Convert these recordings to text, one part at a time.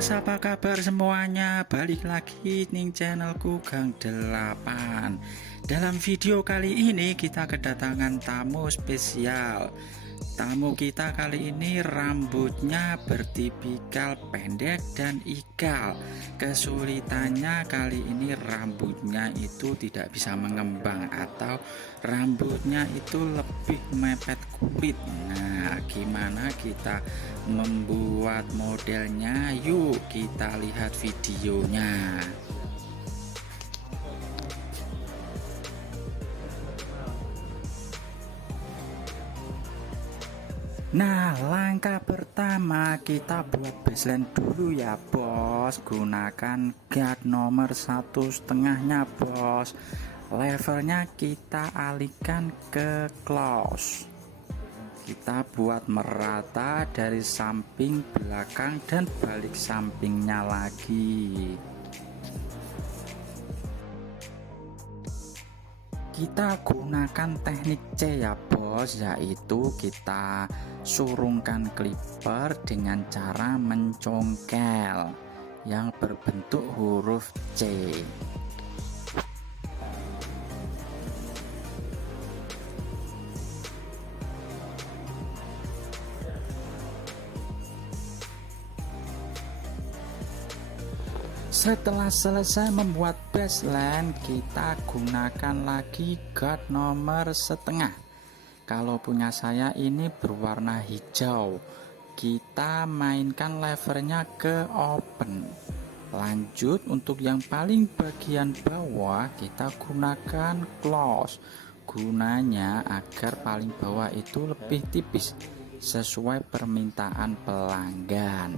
Bos, apa kabar semuanya? Balik lagi nih channelku Gang 8. Dalam video kali ini kita kedatangan tamu spesial. Tamu kita kali ini rambutnya bertipikal pendek dan ikal. Kesulitannya kali ini rambutnya itu tidak bisa mengembang atau rambutnya itu lebih mepet kulit. Nah, gimana kita membuat modelnya? Yuk kita lihat videonya. Nah, langkah pertama kita buat baseline dulu ya bos. Gunakan guard nomor 1,5-nya bos. Levelnya kita alihkan ke close. Kita buat merata dari samping, belakang, dan balik sampingnya lagi. Kita gunakan teknik C ya bos, yaitu kita surungkan clipper dengan cara mencongkel yang berbentuk huruf C. Setelah selesai membuat baseline, kita gunakan lagi guard nomor 1/2. Kalau punya saya ini berwarna hijau. Kita mainkan levernya ke open. Lanjut, untuk yang paling bagian bawah kita gunakan close. Gunanya agar paling bawah itu lebih tipis sesuai permintaan pelanggan.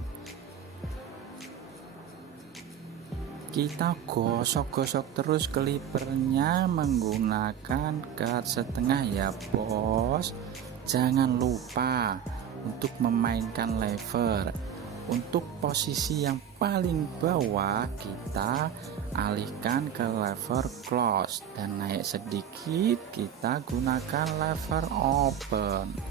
Kita gosok-gosok terus clippernya menggunakan guard 1/2 ya bos. Jangan lupa untuk memainkan lever. Untuk posisi yang paling bawah kita alihkan ke lever close, dan naik sedikit kita gunakan lever open.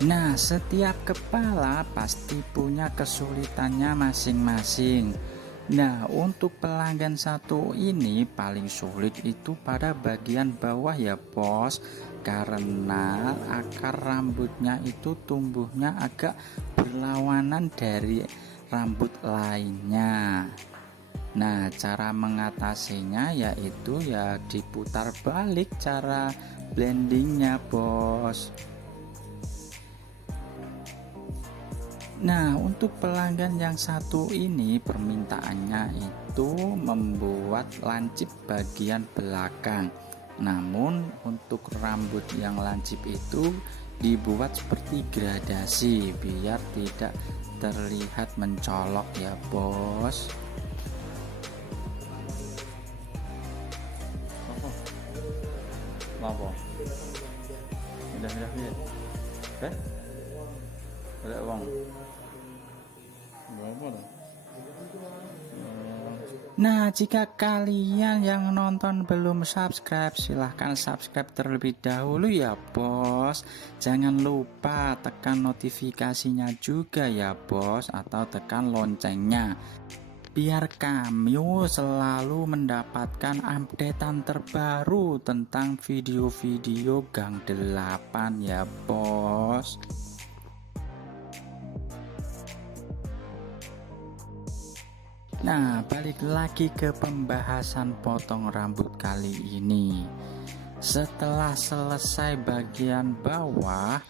Nah, setiap kepala pasti punya kesulitannya masing-masing. Nah, untuk pelanggan satu ini paling sulit itu pada bagian bawah ya bos, karena akar rambutnya itu tumbuhnya agak berlawanan dari rambut lainnya. Nah, cara mengatasinya yaitu ya diputar balik cara blendingnya bos. Nah, untuk pelanggan yang satu ini permintaannya itu membuat lancip bagian belakang. Namun untuk rambut yang lancip itu dibuat seperti gradasi biar tidak terlihat mencolok ya bos. Apa? Udah ya? Ada uang. Nah, jika kalian yang nonton belum subscribe, silahkan subscribe terlebih dahulu ya bos. Jangan lupa tekan notifikasinya juga ya bos, atau tekan loncengnya, biar kamu selalu mendapatkan updatean terbaru tentang video-video Gang 8 ya bos. Nah, balik lagi ke pembahasan potong rambut kali ini. Setelah selesai bagian bawah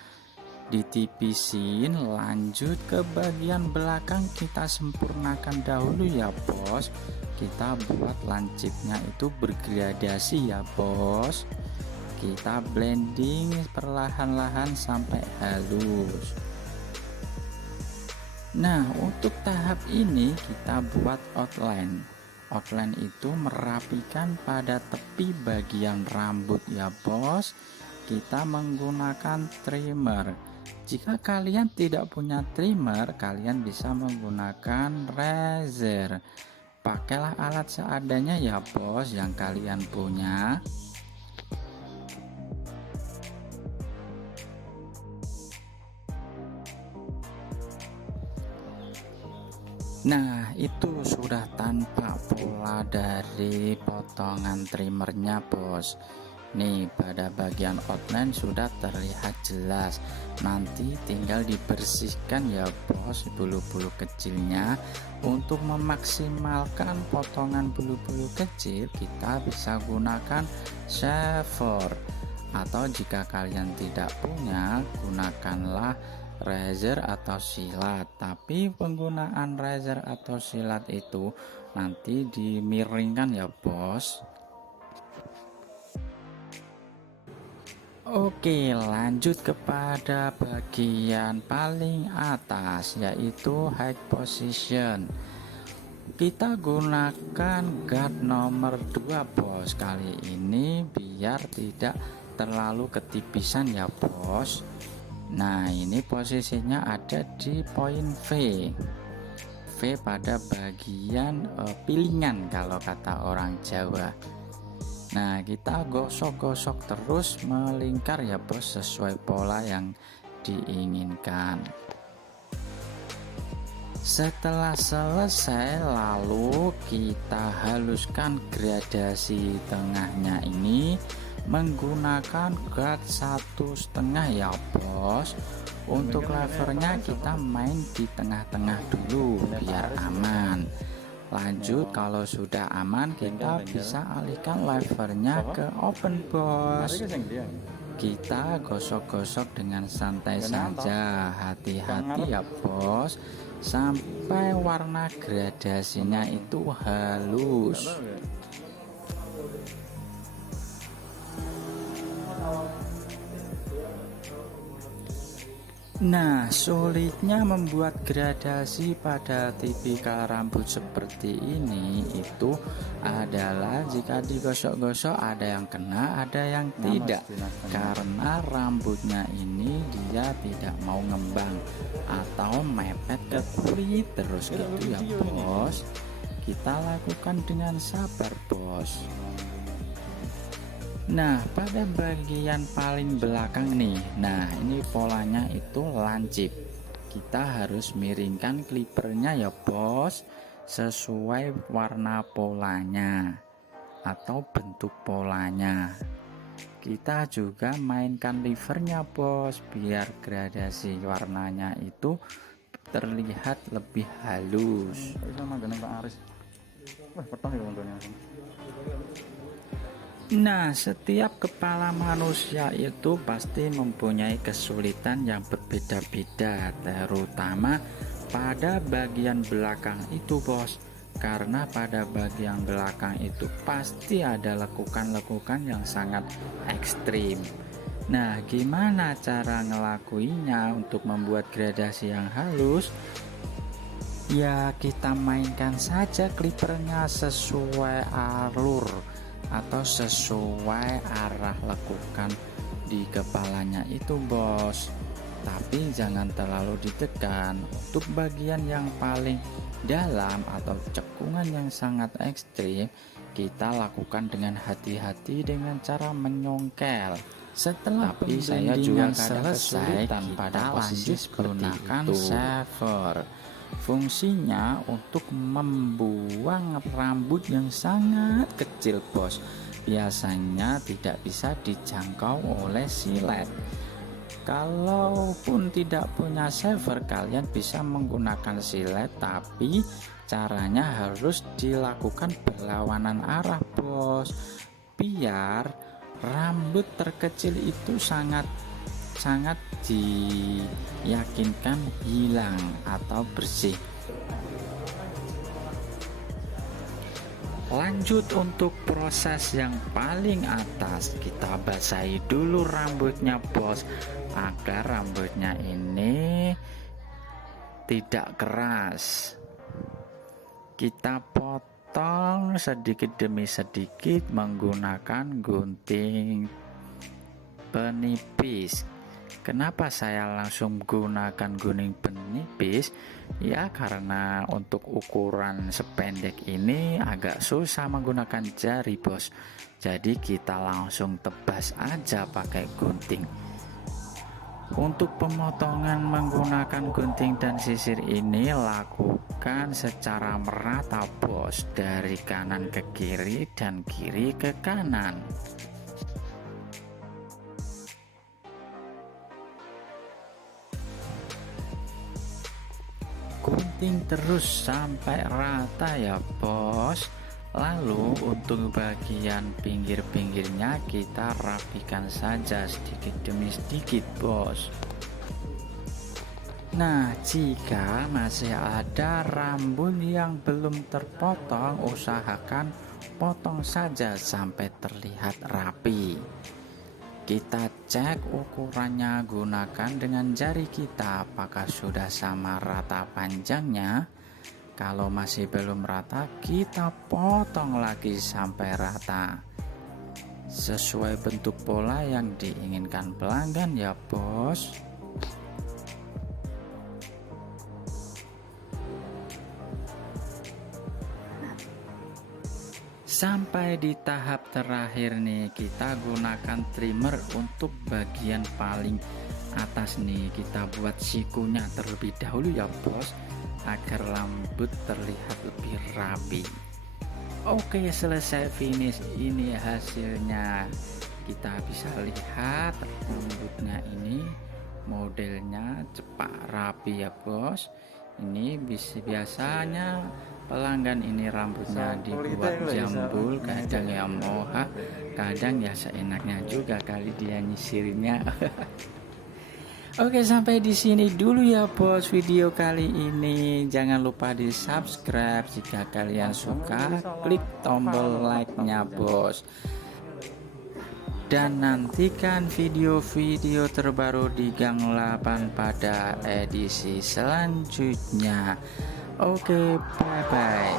ditipisin, lanjut ke bagian belakang kita sempurnakan dahulu ya bos. Kita buat lancipnya itu bergradasi ya bos. Kita blending perlahan-lahan sampai halus. Nah, untuk tahap ini kita buat outline. Outline itu merapikan pada tepi bagian rambut ya bos. Kita menggunakan trimmer. Jika kalian tidak punya trimmer, kalian bisa menggunakan razor. pakailah alat seadanya ya bos yang kalian punya. Nah, itu sudah tanpa pola dari potongan trimmernya bos. Nih, pada bagian outline sudah terlihat jelas. Nanti tinggal dibersihkan ya bos bulu-bulu kecilnya. Untuk memaksimalkan potongan bulu-bulu kecil, kita bisa gunakan shaver. Atau jika kalian tidak punya, gunakanlah razor atau silat. Tapi penggunaan razor atau silat itu nanti dimiringkan ya bos. Oke, lanjut kepada bagian paling atas, yaitu high position. Kita gunakan guard nomor 2 bos kali ini biar tidak terlalu ketipisan ya bos. Nah, ini posisinya ada di poin V. V pada bagian pilingan kalau kata orang Jawa. Nah, kita gosok-gosok terus melingkar ya bos, sesuai pola yang diinginkan. Setelah selesai, lalu kita haluskan gradasi tengahnya ini menggunakan guard 1,5 ya bos. Untuk levernya kita main di tengah-tengah dulu biar aman. Lanjut, kalau sudah aman kita bisa alihkan levernya ke open bos. Kita gosok-gosok dengan santai saja, hati-hati ya bos, sampai warna gradasinya itu halus. Nah, sulitnya membuat gradasi pada tipikal rambut seperti ini itu adalah jika digosok-gosok ada yang kena, ada yang tidak. Karena rambutnya ini dia tidak mau ngembang atau mepet ke kulit terus gitu ya bos. Kita lakukan dengan sabar bos. Nah, pada bagian paling belakang nih, nah ini polanya itu lancip. Kita harus miringkan clippernya ya bos, sesuai warna polanya atau bentuk polanya. Kita juga mainkan levernya bos, biar gradasi warnanya itu terlihat lebih halus. Nah, setiap kepala manusia itu pasti mempunyai kesulitan yang berbeda-beda, terutama pada bagian belakang itu bos. Karena pada bagian belakang itu pasti ada lekukan-lekukan yang sangat ekstrim. Nah, gimana cara ngelakuinya untuk membuat gradasi yang halus? Ya, kita mainkan saja clippernya sesuai alur atau sesuai arah lekukan di kepalanya itu bos, tapi jangan terlalu ditekan. Untuk bagian yang paling dalam atau cekungan yang sangat ekstrim, kita lakukan dengan hati-hati dengan cara menyongkel. Setelah tapi saya juga selesai pada posisi menggunakan shaver. Fungsinya untuk membuang rambut yang sangat kecil bos, biasanya tidak bisa dijangkau oleh silet. Kalaupun tidak punya shaver, kalian bisa menggunakan silet, tapi caranya harus dilakukan berlawanan arah bos, biar rambut terkecil itu sangat diyakinkan hilang atau bersih. Lanjut untuk proses yang paling atas, kita basahi dulu rambutnya bos, agar rambutnya ini tidak keras. Kita potong sedikit demi sedikit menggunakan gunting penipis. Kenapa saya langsung gunakan gunting penipis? Ya karena untuk ukuran sependek ini agak susah menggunakan jari bos. Jadi kita langsung tebas aja pakai gunting. Untuk pemotongan menggunakan gunting dan sisir ini lakukan secara merata bos, dari kanan ke kiri dan kiri ke kanan. Gunting terus sampai rata ya bos. Lalu untuk bagian pinggir-pinggirnya kita rapikan saja sedikit demi sedikit bos. Nah, jika masih ada rambut yang belum terpotong, usahakan potong saja sampai terlihat rapi. Kita cek ukurannya gunakan dengan jari kita apakah sudah sama rata panjangnya. Kalau masih belum rata, kita potong lagi sampai rata sesuai bentuk pola yang diinginkan pelanggan ya bos. Sampai di tahap terakhir nih, kita gunakan trimmer untuk bagian paling atas nih. Kita buat sikunya terlebih dahulu ya bos, agar rambut terlihat lebih rapi. Oke, selesai finish. Ini hasilnya. Kita bisa lihat rambutnya ini modelnya cepak rapi ya bos. Ini biasanya pelanggan ini rambutnya dibuat jambul, kadang ya moha, kadang ya seenaknya juga kali dia nyisirinnya. Oke, sampai di sini dulu ya bos video kali ini. Jangan lupa di subscribe jika kalian suka, klik tombol like-nya bos. Dan nantikan video-video terbaru di Gang 8 pada edisi selanjutnya. Oke, bye-bye.